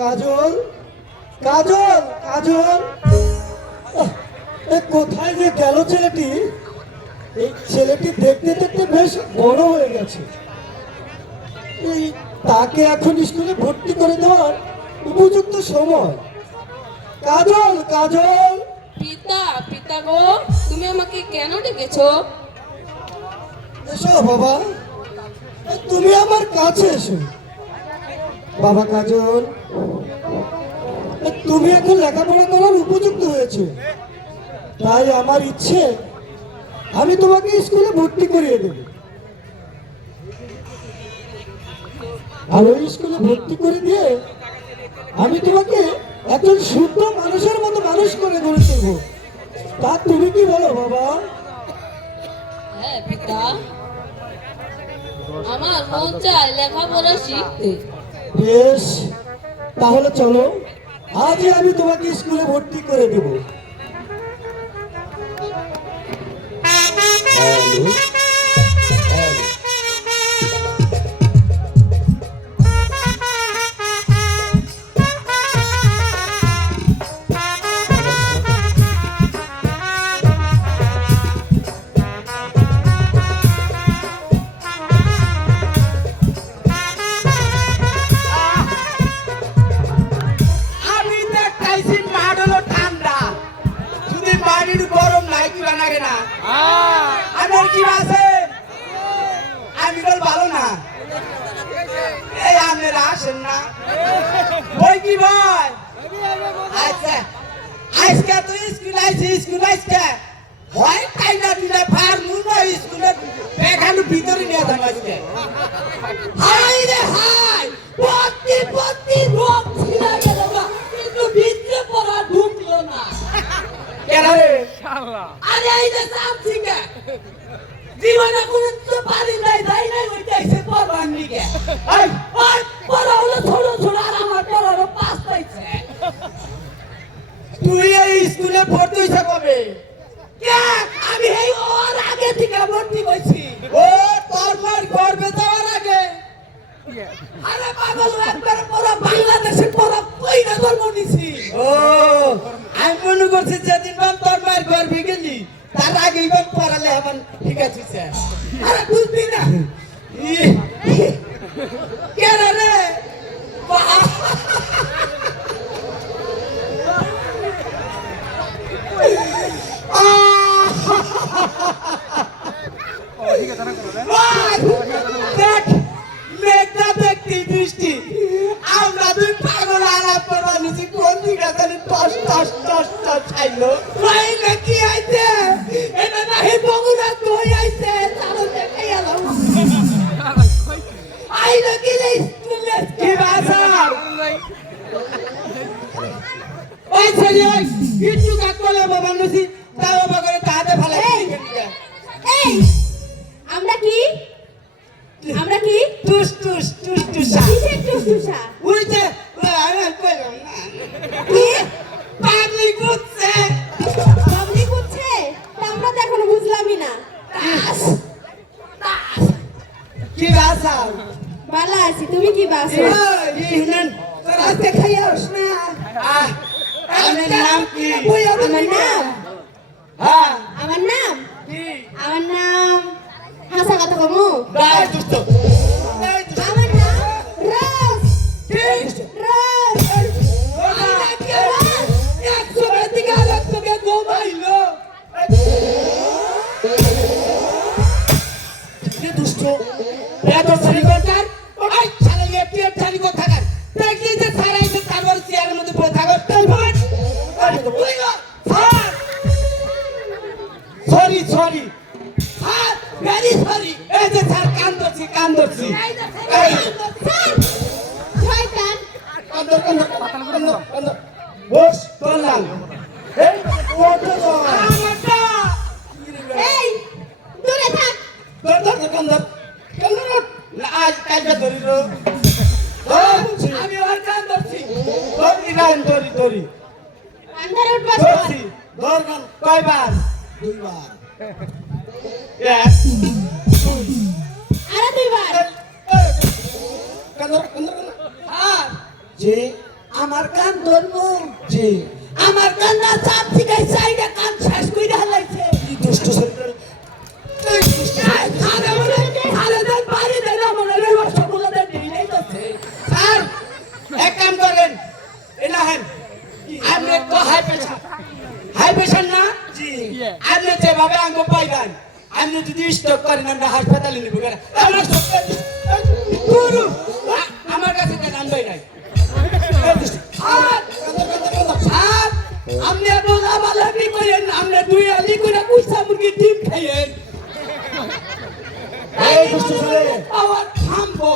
কাজল কাজল কাজল। কোথায় যে গেল ছেলেটি? এই ছেলেটি দেখতে দেখতে বেশ বড় হয়ে গেছে। এই তাকে এখন স্কুলে ভর্তি করে দেওয়ার উপযুক্ত সময়। কাজল কাজল। পিতা পিতা গো তুমি আমাকে কেন ডেকেছো? এসো বাবা তুমি আমার কাছে এসো। বাবা কাজল তুমি এখন লেখাপড়া করার উপযুক্ত হয়েছে। তাই আমার ইচ্ছে, আমি তোমাকে স্কুলে ভর্তি করিয়ে দেব। আর ওই স্কুলে ভর্তি করে দিয়ে আমি তোমাকে একজন শুদ্ধ মানুষের মতো মানুষ করে গড়ে তুলব। তা তুমি কি বলো বাবা? হ্যাঁ পিতা। আমার মন চায় লেখাপড়া শিখতে। বেশ তাহলে চলো আজই আমি তোমাকে স্কুলে ভর্তি করে দেব। ভিতরে নিয়ে আজকে। হাই রে হাই! পত্তি পত্তি রোগ ছিলা গেল কিন্তু ভিতরে পড়া ঢুকলো না। কেন রে? আরে এই যে সাপ ঠিকা জীবনে কোনো তো পারি নাই যাই নাই ওইটা এসে পড়বার নিকে আমি মনে করছি যেদিন বান তোর মায়ের গর্ভে গেলি তার আগে বান পড়ালে আমার ঠিক আছে আরে বুঝবি না। কি বাসা ভালো আছি তুমি কি বাসো ইহনান তোর দেখাই খাইয়াস না। আহ আমার নাম কি? আমার নাম? হ্যাঁ। আমার নাম? কি? আমার নাম হাসা কথা কমু? দুষ্ট। গান ধরি ধরি আন্ধারে উঠবাস ধর কান কয়বার দুইবার এক আরে দুইবার কান ধর কান ধর কান ধর। আর যে আমার কান ধরবো। আমার কান না চাপ সাইডে কান শেষ হালাইছে। কি দুষ্ট করেন এলা হেন আপনি তো হাই প্রেশার হাই প্রেশার না? জি। আপনি যেভাবে আঙ্গ পাইবেন আপনি যদি স্টক করেন আমরা হাসপাতালে নিব কেন আমরা আমার কাছে দেন আনবাই নাই। আপনি এত লাভালাভি করেন আমরা দুই আলি করে কুইসা মুরগি ডিম খাইয়েন। আবার থামবো।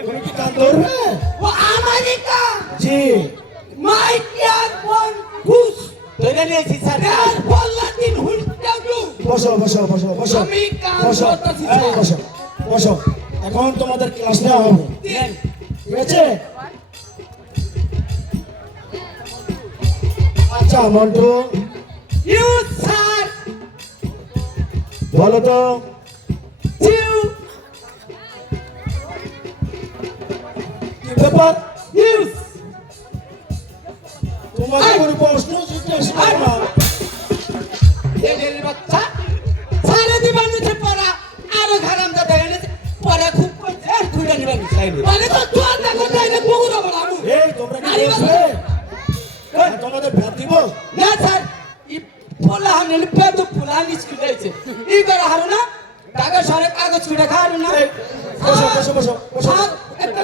তুমি কি কান ধরবে ও আমেরিকা জি। ধরে নিয়েছি স্যার। বসো বসো বসো বসো। বসো বসো বসো এখন তোমাদের ক্লাস নেওয়া হবে। ঠিক আছে? আচ্ছা মন্টু। বলো তো। ব্যাপার? ইউস তোমাকে কোনো প্রশ্ন জিজ্ঞেস করো না এদের বাচ্চা সারা দিবান নিচে পড়া আরও ঘারাম দা দেয় নিচে পড়া খুব করছে আর খুঁড়ে নিবেন মানে তো তোর দেখো তাই না বগুড়া বড় আমু এই তোমরা কি হ্যাঁ, তোমাদের ভ্যাট দিব না স্যার ই পোলা হামলে পেতো পোলা নিচকে যাইছে ই করে হারো না টাকা সরে কাগজ ছুটে খারো না বসো বসো বসো বসো একটা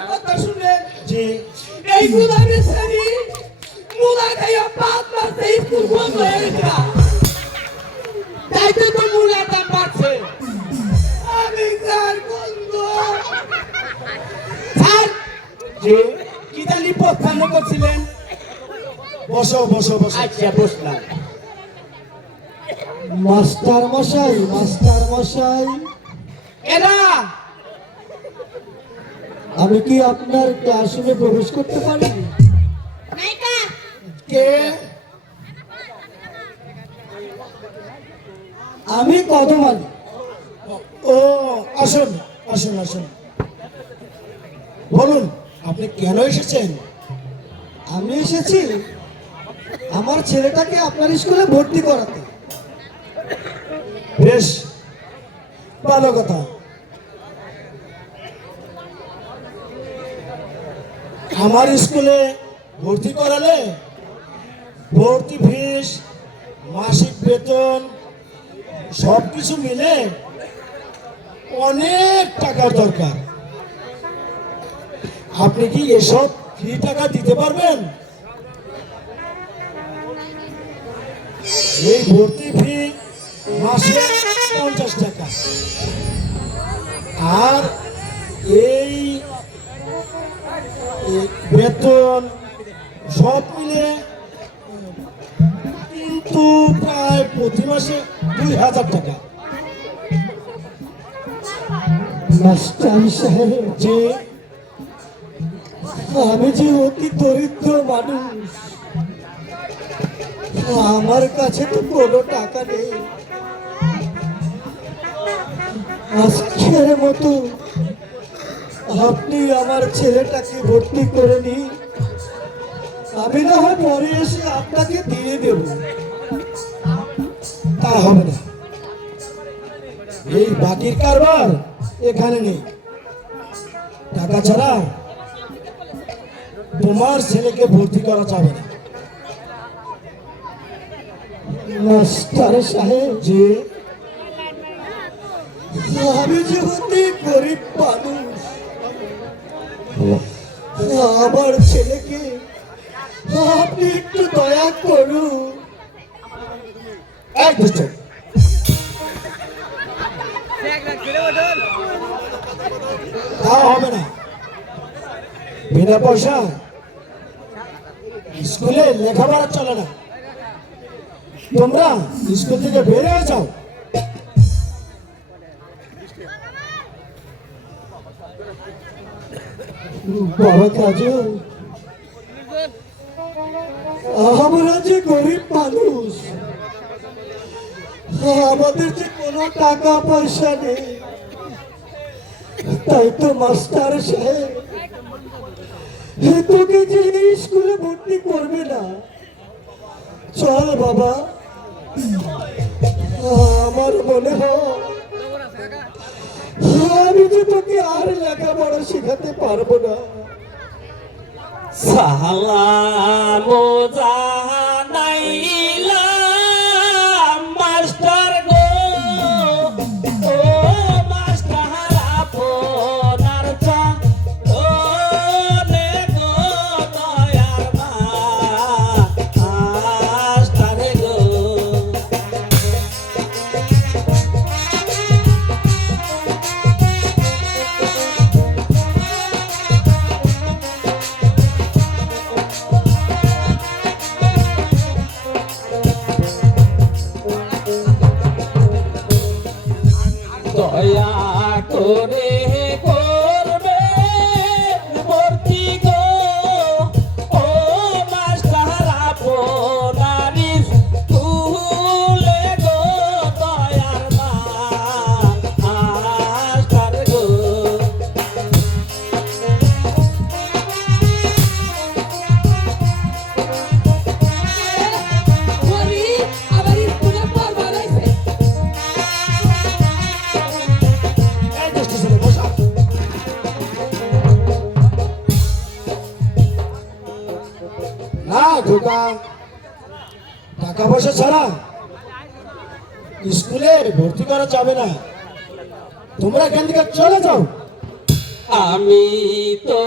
মুলা খাইয়া মারতে স্কুল বন্ধ হয়ে তাইতে তো মুলার দাম বাড়ছে। আমি স্যার বন্ধ? স্যার জি কি জানি প্রস্থান করছিলেন? বসো বসো বসো। আচ্ছা বসলাম। মাস্টার মশাই মাস্টার মশাই। এরা! আমি কি আপনার ক্লাসরুমে প্রবেশ করতে পারি? কে? আমি কদমালি ও, আসুন আসুন আসুন। বলুন, আপনি কেন এসেছেন? আমি এসেছি আমার ছেলেটাকে আপনার স্কুলে ভর্তি করাতে। বেশ, ভালো কথা। আমার স্কুলে ভর্তি করালে ভর্তি ফিস, মাসিক বেতন সব কিছু মিলে অনেক টাকার দরকার। আপনি কি এসব ফ্রি টাকা দিতে পারবেন? এই ভর্তি ফি মাসে পঞ্চাশ টাকা। আর এই বেতন সব মিলে কিন্তু প্রায় প্রতি মাসে দুই হাজার টাকা। আমি যে অতি দরিদ্র মানুষ, আমার কাছে তো কোনো টাকা নেই। আজকের মতো আপনি আমার ছেলেটাকে ভর্তি করে নিন। আমি না হয় পরে এসে আপনাকে দিয়ে দেব। তা হবে না। এই বাকির কারবার এখানে নেই। টাকা ছাড়া তোমার ছেলেকে ভর্তি করা যাবে না। মাস্টার সাহেব যে আমি গরিব আমার ছেলেকে আপনি একটু দয়া করুন। এক দুষ্ট। তা হবে না। বিনা পয়সা স্কুলে লেখাপড়া চলে না। তোমরা স্কুল থেকে বের হয়ে যাও। গরিব মানুষ। আমাদের যে কোনো টাকা পয়সা নেই, তাই তো মাস্টার সাহেব তোকে যে স্কুলে ভর্তি করবে না? চল বাবা, আমার মনে হয় আমি যে তোকে আর লেখাপড়া শেখাতে পারব না। সালাম জানাইলাম করে খোকা টাকা পয়সা ছাড়া স্কুলের ভর্তি করা যাবে না। তোমরা এখান থেকে চলে যাও। আমি তো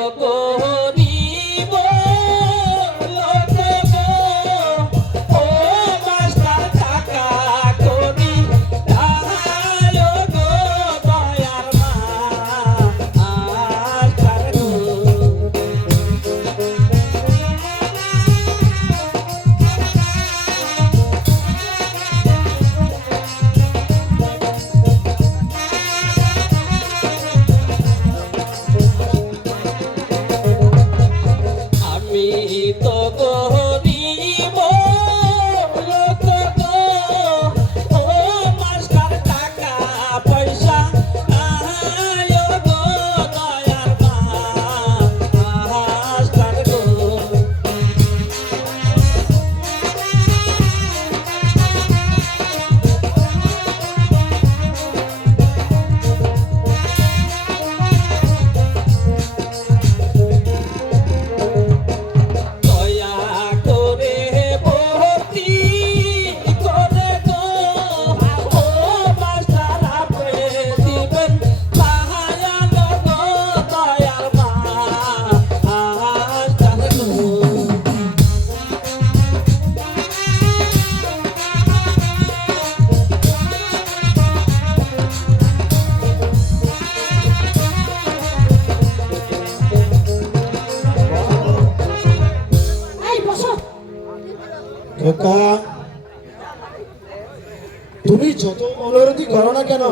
কেন?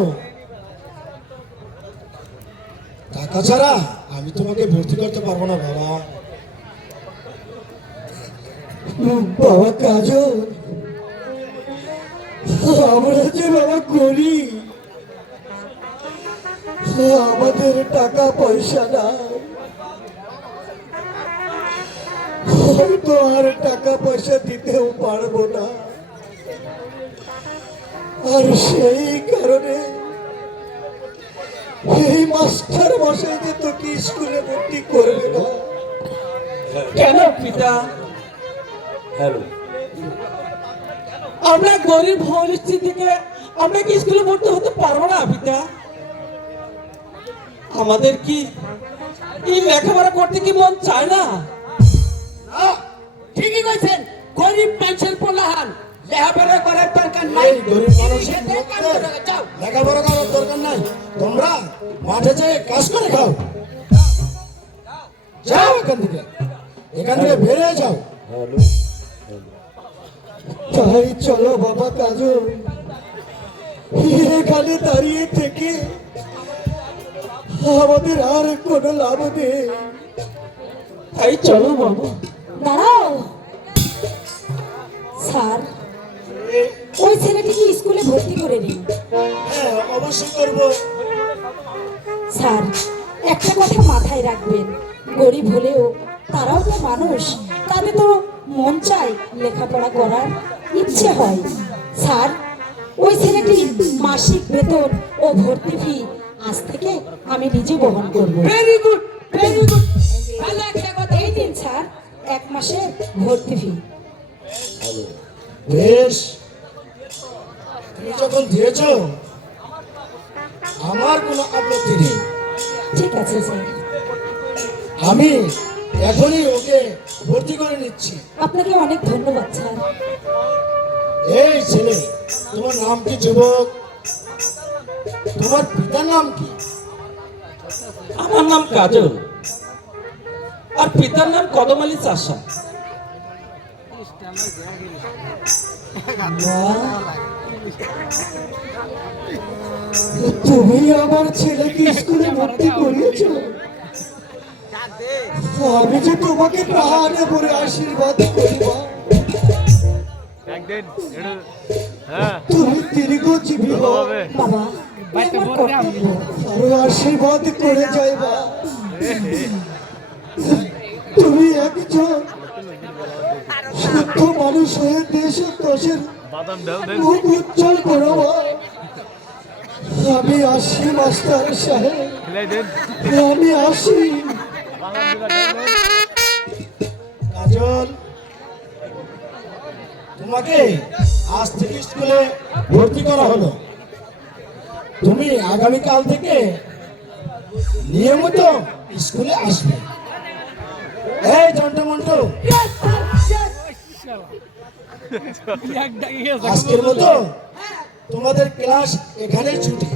টাকা ছাড়া আমি তোমাকে ভর্তি করতে পারব না, বাবা। বাবা কাজল আমরা যে বাবা করি, আমাদের টাকা পয়সা নাই। হয়তো আর টাকা পয়সা দিতেও পারব না। আর সেই কারণে এই মাস্টার মশাই যে তোকে স্কুলে ভর্তি করবে না। কেন পিতা? হ্যালো। আমরা গরিব পরিস্থিতি থেকে আমরা কি স্কুলে ভর্তি হতে পারব না পিতা? আমাদের কি এই লেখাপড়া করতে কি মন চায় না? ঠিকই কইছেন গরিব মানুষের পোলাহান লেখাপড়া করার দরকার নাই। লেখাপড়া করার দরকার নাই। তোমরা মাঠে যেয়ে কাজ করে খাও। যাও এখান থেকে। এখান থেকে বেরিয়ে যাও। তাই চলো বাবা কাজল এখানে দাঁড়িয়ে থেকে। আমাদের আর কোনো লাভ নেই। তাই চলো বাবা। দাঁড়াও। স্যার ভর্তি করে দিন হ্যাঁ অবশ্যই করব। স্যার একটা কথা মাথায় রাখবেন। গরিব হলেও তারাও তো মানুষ তাদের তো মন চায় লেখাপড়া করার ইচ্ছে হয়। স্যার ওই ছেলেটি মাসিক বেতন ও ভর্তি ফি আজ থেকে আমি নিজে বহন করব। ভেরি গুড ভেরি গুড ভালো একটা কথা এই দিন স্যার এক মাসের ভর্তি ফি বেশ। যখন দিয়েছ আমার কোনো আপত্তি নেই। ঠিক আছে স্যার। আমি এখনই ওকে ভর্তি করে নিচ্ছি। আপনাকে অনেক ধন্যবাদ স্যার। এই ছেলে তোমার নাম কি যুবক? তোমার পিতার নাম কি? আমার নাম কাজল। আর পিতার নাম কদম আলী চাষা তুমি আমার ছেলেকে স্কুলে ভর্তি করিয়েছ? আমি যে তোমাকে প্রাণে করে আশীর্বাদ করিব হ্যাঁ। তুমি বাবা আরও আশীর্বাদ করে যাইবা তুমি একজন শুদ্ধ মানুষ হয়ে দেশ দেশের মুখ উজ্জ্বল করো আমি আসি মাস্টার সাহেব। আমি আসি। কাজল তোমাকে আজ থেকে স্কুলে ভর্তি করা হলো। তুমি আগামীকাল থেকে নিয়মিত স্কুলে আসবে। এই জন্টু মন্টু। আজকের মতো তোমাদের ক্লাস এখানেই ছুটি।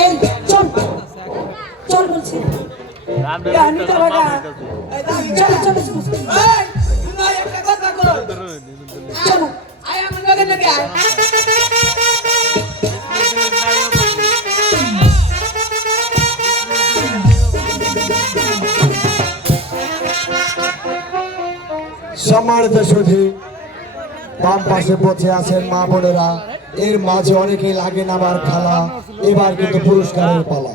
এই চল চল বলছি। চল চল চল, এই, শুনো একটা কথা কই। চলো। আয় আমার লগে লগে আয়। সম্মানিত সুধী বাম পাশে বসে আছেন মা বোনেরা। এর মাঝে অনেকে লাগে নামার খালা, এবার কিন্তু পুরস্কারের পালা।